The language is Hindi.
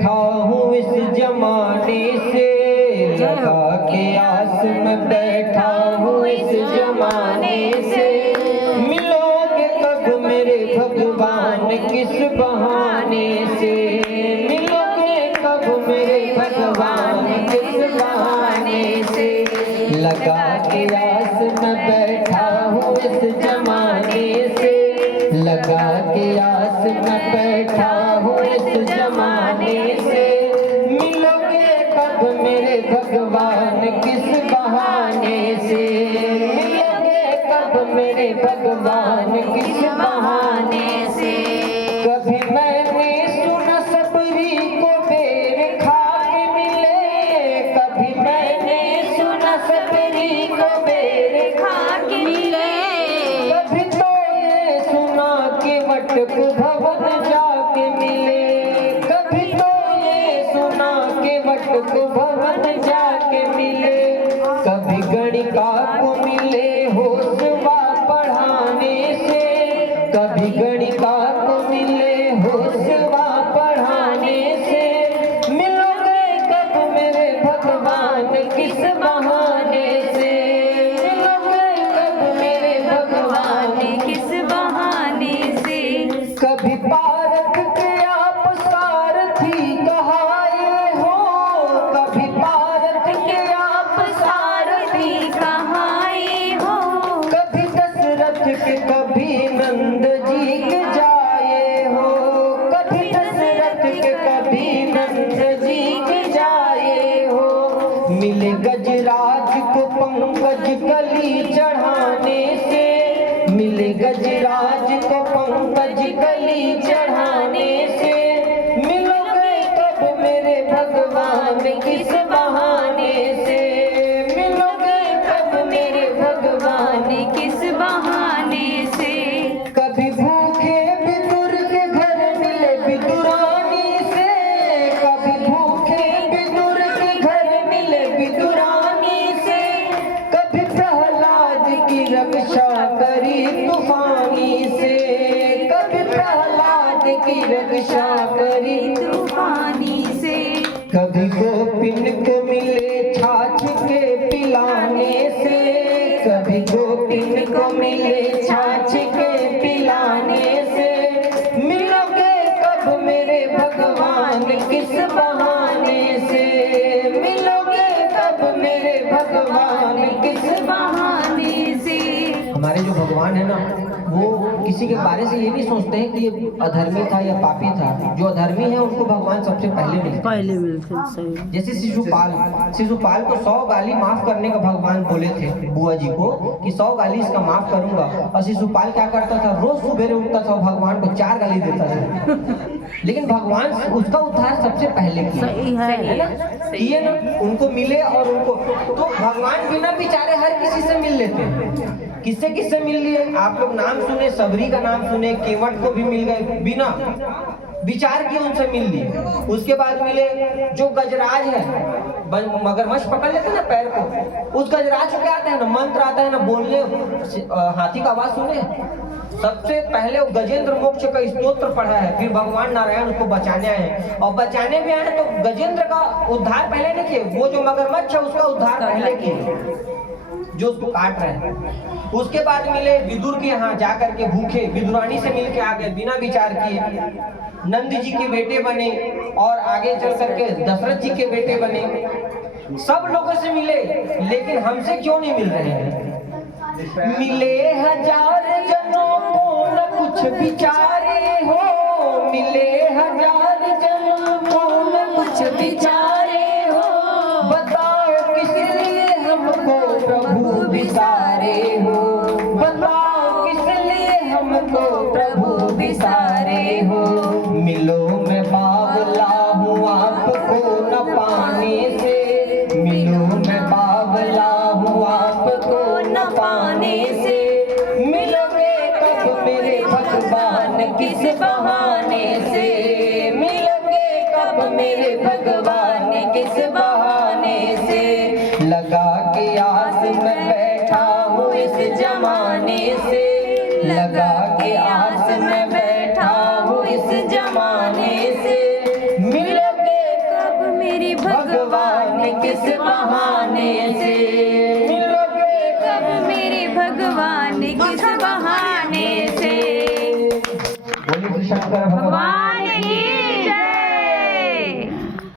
बैठा हूँ इस जमाने से, लगा के आस में बैठा हूँ इस जमाने से। मिलोगे कब मेरे भगवान किस बहाने से, मिलोगे कब मेरे भगवान किस बहाने से। लगा के आस में बैठा हूँ इस जमाने से, लगा के आस में बैठा हूँ इस जमाने से। मिलोगे कब मेरे भगवान किस बहाने से, मिलोगे कब मेरे भगवान किस बहाने से। कभी मैंने सुना सबरी को बेर खा के मिले, कभी मैंने सुना सबरी को बेर खा के मिले। कभी तो ये सुना कि वटक भवन जाके मिले, कभी तो ये सुना कि वटक भवन जाके मिले। कभी गणिका को मिले होशवा पढ़ाने से, कभी गणिका को मिले होशवा पढ़ाने से। मिलोगे कब मेरे भगवान किस बहाने से, मिलोगे कब मेरे भगवान किस बहाने से। कभी पारक के आप सारथी कहाए हो, कभी पारक के आप सारथी कहाए हो। कभी दशरथ के कभी नंद जी के जाए हो, कभी दशरथ के कभी नंद जी के जाए हो। मिले गजराज को पंकज कली चढ़ाने से, मिले गजराज को पंकज कली चढ़ाने से। मिलोगे कब मेरे भगवान किस बहाने से, मिलोगे कब मेरे भगवान किस बहाने से। कभी भूखे विदुर के घर मिले विदुरानी से, कभी भूखे विदुर के घर मिले विदुरानी से। कभी प्रहलाद की रक्षा करी तूफानी से, कभी प्रहलाद की रक्षा करी तूफानी से। कभी गोपिन को मिले छाछ के पिलाने से, कभी गोपिन को मिले छाछ के पिलाने से। मिलोगे कब मेरे भगवान किस बहाने से, मिलोगे कब मेरे भगवान किस बहाने से। हमारे जो भगवान है ना, वो किसी के बारे से ये नहीं सोचते हैं कि ये अधर्मी था या पापी था। जो अधर्मी है उनको भगवान सबसे पहले मिलते हैं। सही। जैसे शिशुपाल को 100 गाली माफ करने का भगवान बोले थे बुआ जी को कि 100 गाली इसका माफ करूंगा, और शिशुपाल क्या करता था, रोज सुबह उठता था भगवान को 4 गाली देता था। लेकिन भगवान उसका उद्धार सबसे पहले किया। सही है किए ना, उनको मिले और उनको तो भगवान बिना बेचारे हर किसी से मिल लेते हैं। किससे किससे मिल लिए आप लोग नाम सुने, सबरी का नाम सुने, केवट को भी मिल गए, बिना विचार किए उनसे मिल लिए। उसके बाद मिले जो गजराज है, मगरमच्छ पकड़ लेते ना पैर को, उस गजराज को क्या आता है ना, मंत्र आता है ना बोलने, हाथी का आवाज सुने। सबसे पहले वो गजेंद्र मोक्ष का स्तोत्र पढ़ा है, फिर भगवान नारायण उसको बचाने आए हैं, और बचाने भी आए हैं तो गजेंद्र का उद्धार पहले नहीं किए, वो जो मगरमच्छ है उसका उद्धार पहले किए जो उसको काट रहे हैं। उसके बाद मिले विदुर के यहाँ जाकर के भूखे विदुरानी से मिल के आ गए, बिना विचार किए नंद जी के बेटे बने, और आगे चल करके दशरथ जी के बेटे बने। सब लोगों से मिले, लेकिन हमसे क्यों नहीं मिल रहे हैं। मिले 1000 जनों को न कुछ विचारे हो, मिले 1000 जनों को न कुछ विचारे हो। बताओ किस लिए हमको प्रभु विसारे हो, बताओ किस लिए हमको प्रभु विसारे हो। मिलो मैं बावला हूँ आपको न पाने से, मिलो मैं बावला हूँ आपको न पाने से। मिलोगे कब मेरे भगवान किस बहाने से, मिलोगे कब मेरे भगवान किस बहाने से। लगा के आस में बैठा हूँ इस जमाने से, लगा के आस में बैठा हूँ इस जमाने से। मिलोगे किस बहाने से, मिलोगे कब मेरे भगवान किस बहाने से। बोलिए शंकर भगवान भगवान की